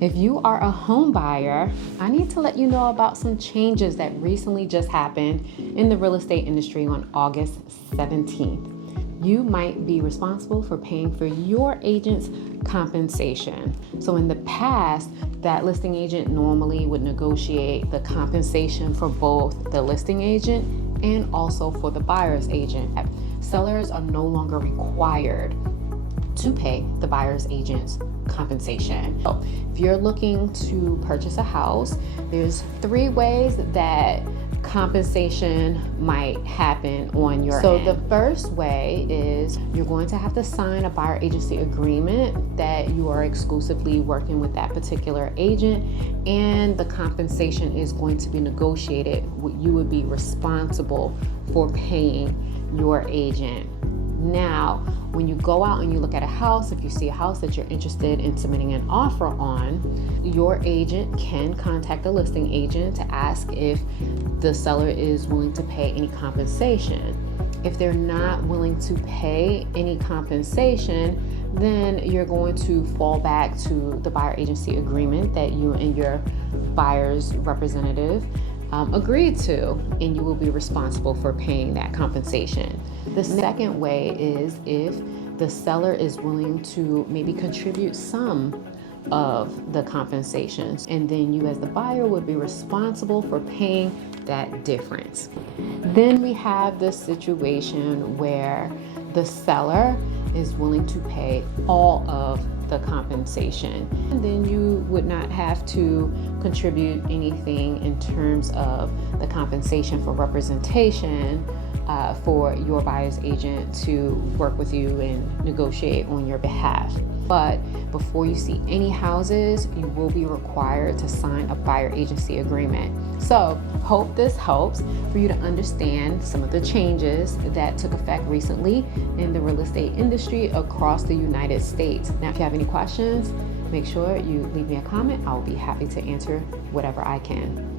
If you are a home buyer, I need to let you know about some changes that recently just happened in the real estate industry on August 17th. You might be responsible for paying for your agent's compensation. So in the past, that listing agent normally would negotiate the compensation for both the listing agent and also for the buyer's agent. Sellers are no longer required to pay the buyer's agent's compensation. So if you're looking to purchase a house, there's 3 ways that compensation might happen on your end. So the first way is you're going to have to sign a buyer agency agreement that you are exclusively working with that particular agent, and the compensation is going to be negotiated. You would be responsible for paying your agent. Now, when you go out and you look at a house, if you see a house that you're interested in submitting an offer on, your agent can contact the listing agent to ask if the seller is willing to pay any compensation. If they're not willing to pay any compensation, then you're going to fall back to the buyer agency agreement that you and your buyer's representative agreed to, and you will be responsible for paying that compensation. The second way is if the seller is willing to maybe contribute some of the compensations, and then you as the buyer would be responsible for paying that difference. Then we have the situation where the seller is willing to pay all of the compensation, and then you would not have to contribute anything in terms of the compensation for representation for your buyer's agent to work with you and negotiate on your behalf. But before you see any houses, you will be required to sign a buyer agency agreement. So hope this helps for you to understand some of the changes that took effect recently in the real estate industry across the United States. Now, if you have any questions, make sure you leave me a comment. I'll be happy to answer whatever I can.